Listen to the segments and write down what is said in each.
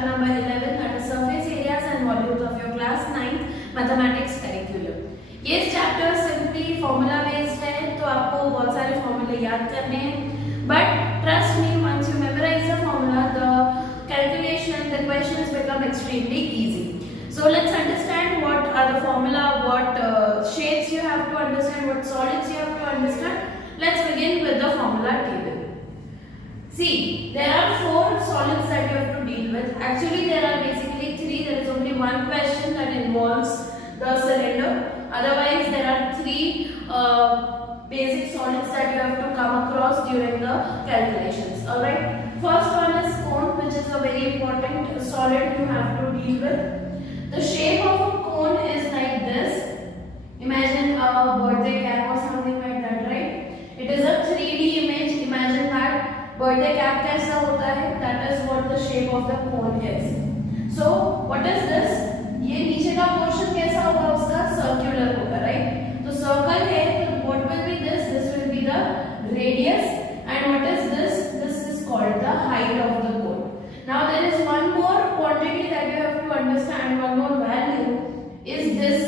chapter number 11 that is surface areas and volumes of your class 9th mathematics curriculum. ये chapter simply formula based है तो आपको बहुत सारे formula याद करने हैं, but trust me, once you memorize the formula, the calculation, the questions become extremely easy. So let's understand what are the formula, what shapes you have to understand, what solids you have to understand. Let's begin with the formula table. See, there are 4 solids that you have to deal with. Actually, there are basically 3. There is only one question that involves the cylinder. Otherwise, there are 3 basic solids that you have to come across during the calculations. Alright. First one is cone, which is a very important solid you have to deal with. The shape of a cone is like this. Imagine a birthday cap or something like that, right? It is a 3D image. Imagine that. Birthday cap कैसा होता है? That is what the shape of the cone is. So what is this? ये नीचे का portion कैसा होगा उसका? Circular होगा, right? तो circle है तो what will be this? This will be the radius. And what is this? This is called the height of the cone. Now there is one more quantity that you have to understand. One more value is this.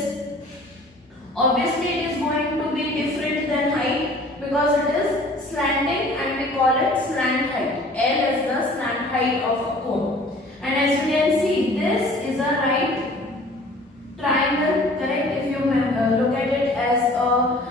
Obviously it is going to be different than height because it is slanting and we call it slant height. L is the slant height of a cone. And as you can see, this is a right triangle, correct? If you look at it as a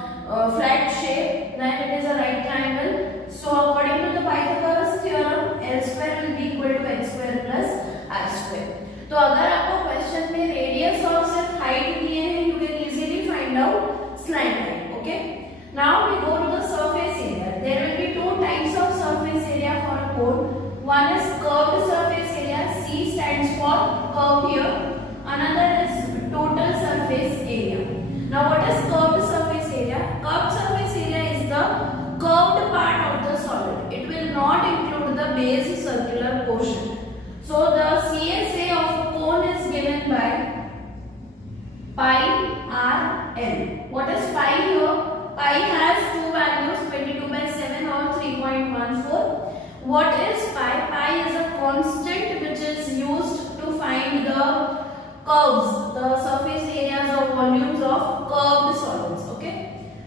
flat shape, then it is a right triangle. So according to the Pythagoras theorem, L square will be equal to x square plus r square. तो अगर आपको question में radius और सिर्फ height दिए हैं, you can easily find out slant height. Okay. Now we go to the surface area. There will be 2 types of surface area for a cone. One is curved surface area. C stands for curve here. Another is total surface area. Now what is curved surface area? Curved surface area is the curved part of the solid. It will not include the base circular portion. So the CSA of a cone is given by pi r l. What is pi here? Pi has 2 values, 22/7 or 3.14. What is pi? Pi is a constant which is used to find the curves, the surface areas or volumes of curved solids. Okay,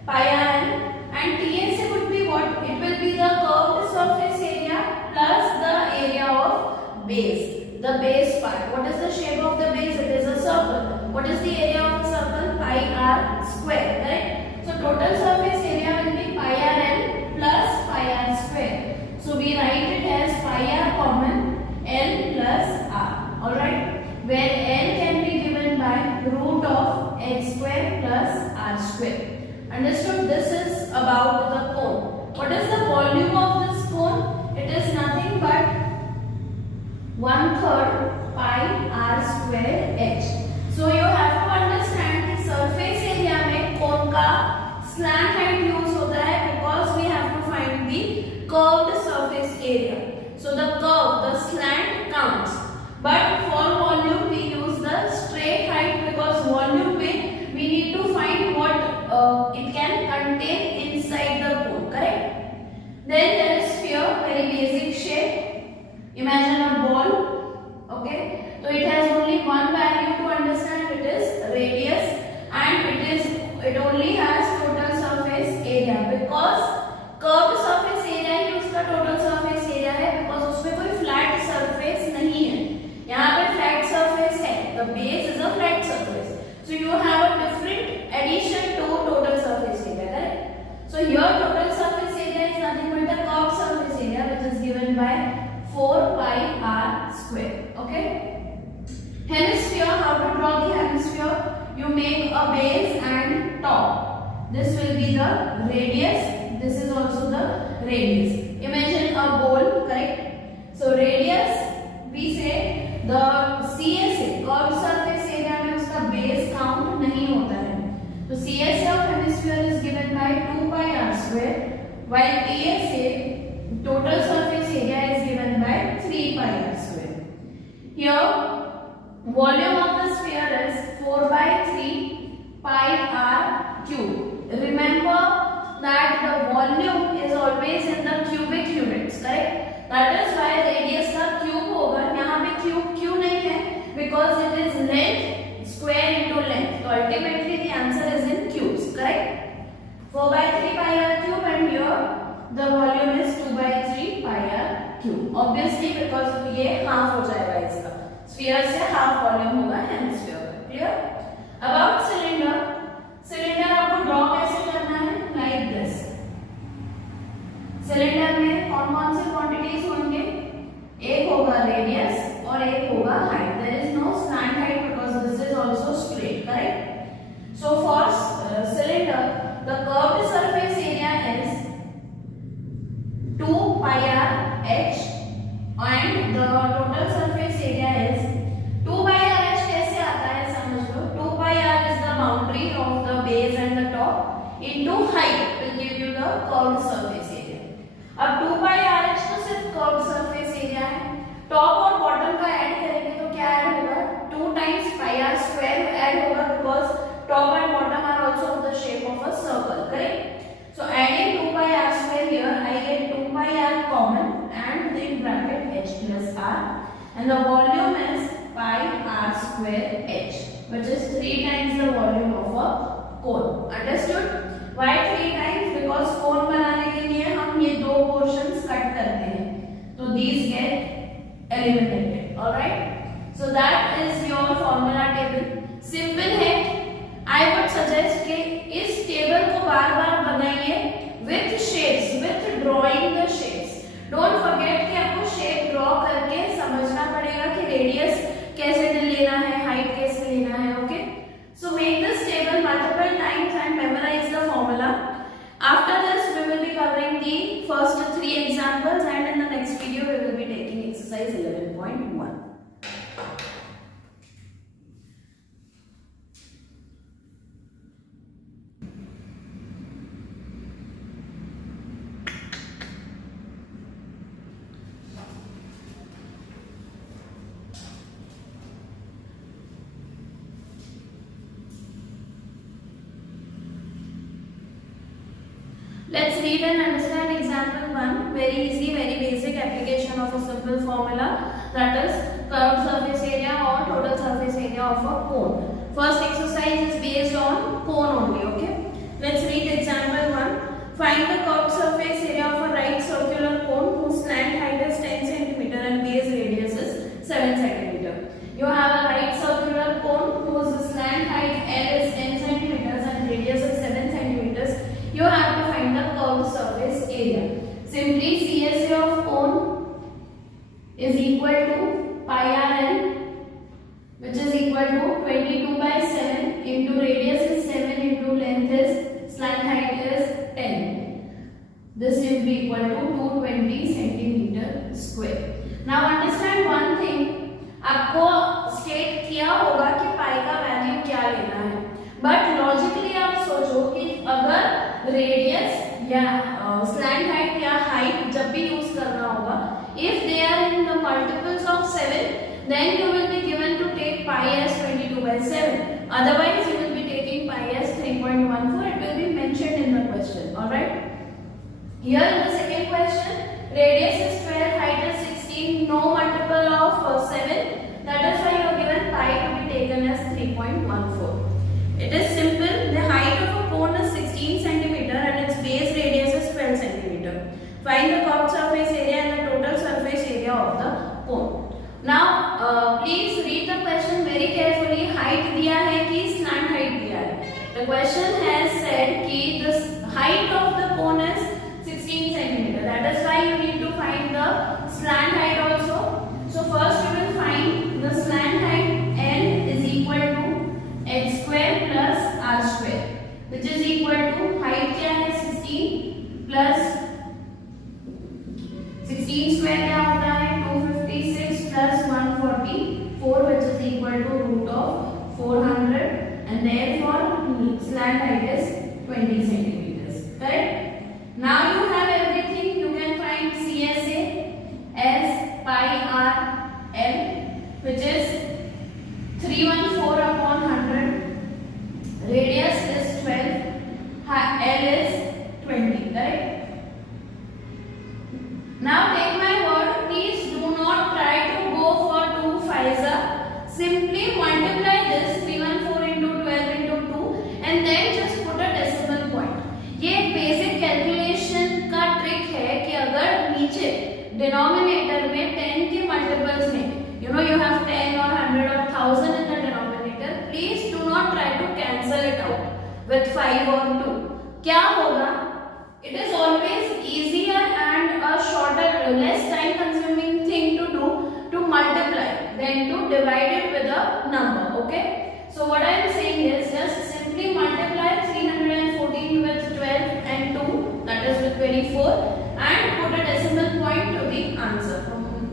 pi r n. And TSA would be what? It will be the curved surface area plus the area of base, the base part. What is the shape of the base? It is a circle. What is the area of the circle? Pi r square, correct? So total surface area will be pi r l plus pi r square. So we write it as pi r common l plus r. Alright, where l can be given by root of x square plus r square. Understood? This is about the cone. What is the volume of this cone? It is nothing but 1/3 pi r square h. So you have to understand कि surface area में cone का slant height use होता है because we have to find the curved surface area. So the curve, the slant counts. But for volume we use the straight height because volume में we need to find what it can contain inside the cone, correct? Then there is sphere, very basic shape. Imagine a ball. Okay, so it has only one value to understand. It is radius, and it only has total surface area because curved surface area ही उसका total surface area है because उसमें कोई flat surface नहीं है. यहाँ पे flat surface है. The base is a flat surface. So you have a different addition to total surface area, correct? So here total surface area is nothing but the curved surface area which is given by 4 pi r square. Okay. Hemisphere. How to draw the hemisphere? You make a base and top. This will be the radius. This is also the radius. Imagine a bowl, correct? So radius, we say the CSA, curved surface area में उसका base count नहीं होता है. So CSA of hemisphere is given by 2 pi r square, while TSA, total surface area, is given by 3 pi r square. Here, volume of the sphere is 4/3 pi r cube. Remember that the volume is always in the cubic units, correct? That is why radius का cube होगा. यहाँ पे cube क्यों sphere से half volume होगा hemisphere का। Clear? About cylinder, cylinder आपको draw कैसे करना है? Like this. सिलेंडर में कौन कौन से क्वांटिटीज होंगे? एक होगा रेडियस और एक होगा height. There is no slant height because this is also straight, correct? So for cylinder the curved surface area is 2 pi r h and the total surface area is 2 pi r h। कैसे आता है समझ लो। 2 pi r is the boundary of the base and the top into height will give you the curved surface area। अब 2 pi r h तो सिर्फ curved surface area है, top और bottom का ऐड करेंगे तो क्या ऐड होगा? 2 times pi r square add होगा because top and bottom are also of the shape of a circle, correct? So adding 2 pi r square here, I get 2 pi r common and in bracket h plus r, and the volume is pi r square h, which is 3 times the volume of a cone. Understood? Why 3 times? Because cone बनाने के लिए हम ये दो portions cut करते हैं, तो these get eliminated. All right? So that is your formula table. Simple है। I would suggest कि इस टेबल को बार-बार बनाइए with shapes, with drawing the shapes. Don't forget कि आपको shape draw करके समझना पड़ेगा कि radius कैसे लेना है, height कैसे लेना है, okay? So make this table multiple times and memorize the formula. After this, we will be covering the first 3 examples, and in the next video, we will be taking exercise 11.1. Let's read and understand example 1. Very easy, very basic application of a simple formula, that is curved surface area or total surface area of a cone. First exercise is based on cone only, okay? Let's read example 1. Find the curved surface area of a right circular cone whose slant height is 10 cm and base radius is 7 cm. You have a right circular cone whose slant height L is 10 cm and radius is 7 cm. You have to find the curved surface area. Simply CSA of cone is equal to pi r n, which is equal to 22 by 7 into radius is 7 into length is slant height is 10. This will be equal to 220 centimeter square. Now understand one thing. आपको state किया होगा कि पाई का value क्या लेना है, but logically आप सोचो कि अगर रेडियस या स्लैंट हाइट या हाइट जब भी यूज करना होगा, if they are in the multiples of 7, then you will be given to take pi as 22 by 7. Otherwise you will be taking pi as 3.14. It will be mentioned in the question. All right? Here in the second question, radius is 12, height is 16, no multiple of 7. That is why you are given pi to be taken as 3.14. It is simple. The height of a cone is 16 cm and its base radius is 12 cm. Find the curved surface area and the total surface area of the cone. Now, please read the question very carefully. Height दिया है कि slant height दिया है. The question has said कि the height of the cone is 16 cm. That is why you need to find the slant height also. So first you will find the slant height L is equal to h square plus r square, which is equal to height क्या है 16 plus 16 square क्या होता है 256 plus 144, which is equal to root of 400, and therefore slant height is 20 centimeters. Correct? Now you have everything. You can find CSA as pi r L, which is 314 upon 100. Radius is 12. L is 20. Correct? Now take my word. Please do not try to go for 2 5s. Simply multiply this 314 into 12 into 2 and then just put a decimal point. with 5 or 2, क्या होगा? It is always easier and a shorter, less time consuming thing to do to multiply than to divide it with a number. Okay, so what I am saying is just simply multiply 314 with 12 and 2, that is with 24, and put a decimal point to the answer,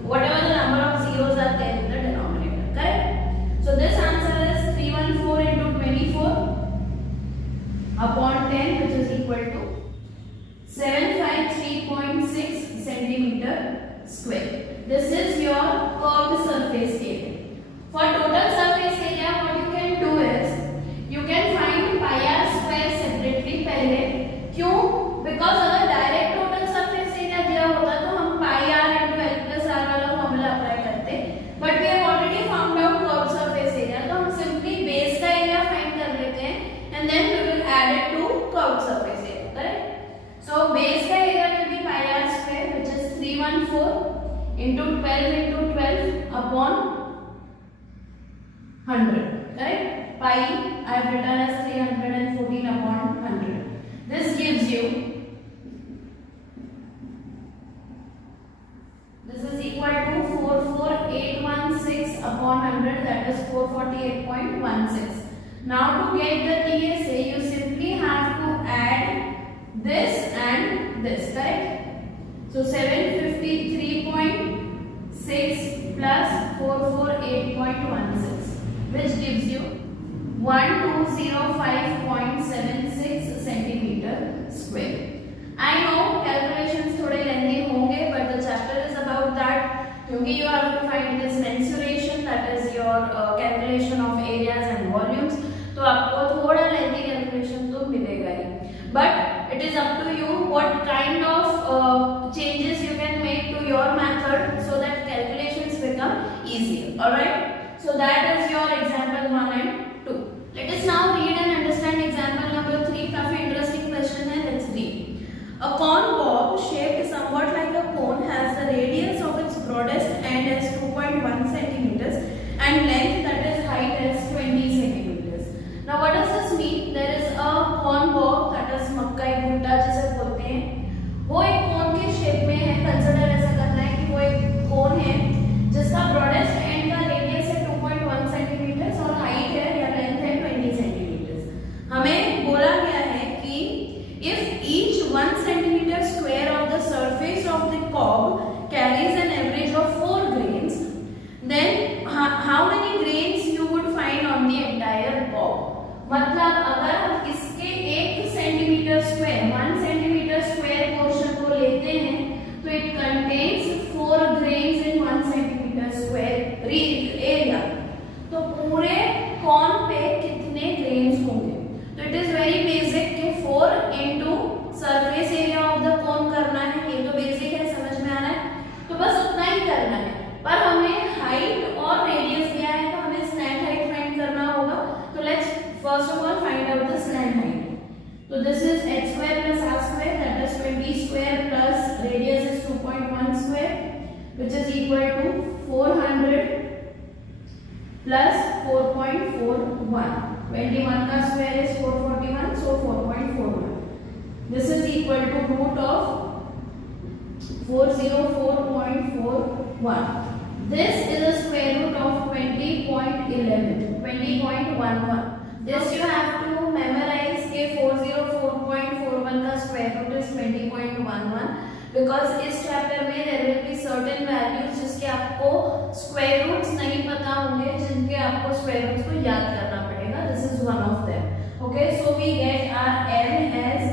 whatever the number of zeros are there in the denominator. Correct? So this answer is 314 into 24 upon 10, which is equal to 753.6 centimeter square. This is your curved surface area. For total surface area, what you can do is you can find pi r square separately पहले. क्यों? Because अगर direct total surface area दिया होता तो हम pi r into l plus r वाला formula apply करते. But we have already found out curve surface area, तो हम सिंपली बेस का एरिया फाइंड कर लेते हैं and then we will add it to curve surface area. Correct? So base का area will be pi r square, which is 314 into 12 into 12 upon 100. Correct? Pi I have written as 314 upon 100. This gives you, this is equal to 44816 upon 100, that is 448.16. Now to get the TSA, you simply have to add this and this. Correct? So 753.6 plus 448.16, which gives you 1205.76 centimeter square. I know calculations थोड़े lengthy होंगे, but the chapter is about that. क्योंकि you have to find this mensuration, that is your calculation of areas and volumes. तो आपको थोड़ा lengthy calculation तो मिलेगा ही. But it is up to you what kind of changes you can make to your method so that calculations become easier. Alright? So that is your example 1 and 2. Let us now read and understand example number 3. काफी interesting question है. Let's read. A corn bob shaped somewhat like a cone has the radius of its broadest end as 2.1 centimeters and length, that is height, as 20 centimeters. Now what does this mean? There is a corn bob, that is मक्का भुट्टा जिसे बोलते हैं. वो एक कोन के shape में है. Consider ऐसा करना है कि वो एक कोन है जिसका ब्रॉडेस्ट एंड का रेडियस है 2.1 सेंटीमीटर और हाइट है या लेंथ है 20 सेंटीमीटर. हमें बोला गया है कि if each 1 centimeter square of the surface of the cob carries an average of 4 grains, then how many grains you would find on the entire cob. मतलब अगर हम इसके 1 centimetre square 1 centimetre square portion को लेते हैं तो it contains 4 grains in 1 centimetre square area. तो पूरे कॉर्न पे कितने ग्रेन्स होंगे? तो इट इज वेरी बेसिक कि 4 into surface area of the corn करना है. ये तो बेसिक है, समझ में आ रहा है. तो बस उतना ही करना है. पर हमें हाइट और रेडियस दिया है तो हमें स्लैंट हाइट फाइंड करना होगा. तो let's first of all find out the slant height. So this is h square plus r square, that is 20 square plus radius is 2.1 square, which is equal to 400 plus 4.41. 21 का square is 441, so 4.41. This is equal to root of 404.41. This is a square root of 20.11. This you have to memorize के 404.41 का square root is 20.11, because इस chapter में there will be certain values जिसके आपको square roots नहीं पता होंगे, जिनके आपको square roots को याद करना पड़ेगा. This is one of them. Okay, so we get our L as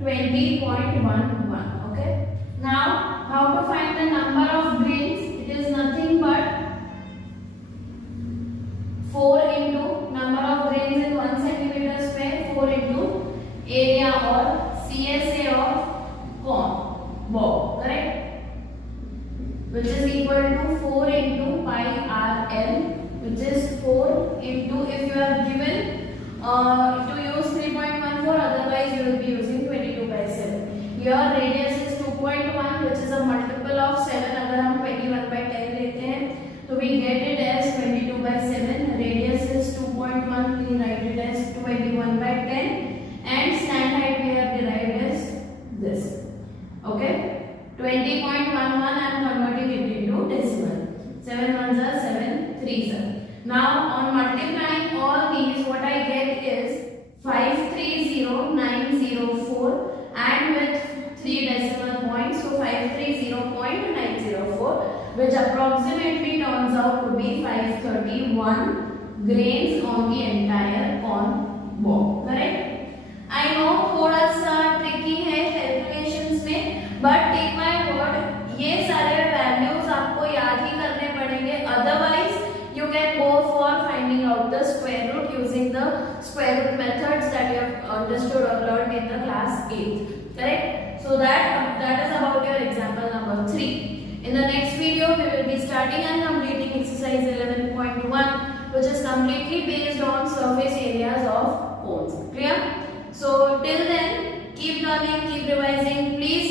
20.11. Okay, now how to find the number of grains? It is nothing but 4 into number of grains in 1 centimeter square, 4 into area or CSA of corn bob. Correct? Which is equal to 4 into pi RL, which is 4 into, if you are given to use 3.14, otherwise you will be using 22/7. Your radius is 2.1, which is a multiple of 7. अगर हम 21/10 लेते हैं तो we get it as 22/7. Radius is 2.1, we write it as 21/10. 3s. Now on multiplying all these, what I get is 530904 and with 3 decimal points, so 530.904, which approximately turns out to be 531 grains on the entire corn bob. Correct? I know थोड़ा सा tricky है calculations में, but take my word, ये सारे values आपको याद ही करने पड़ेंगे. Otherwise, you can go for finding out the square root using the square root methods that you have understood or learned in the class 8th. Correct? So that is about your example number 3. In the next video, we will be starting and completing exercise 11.1, which is completely based on surface areas of cones. Clear? So till then, keep learning, keep revising. Please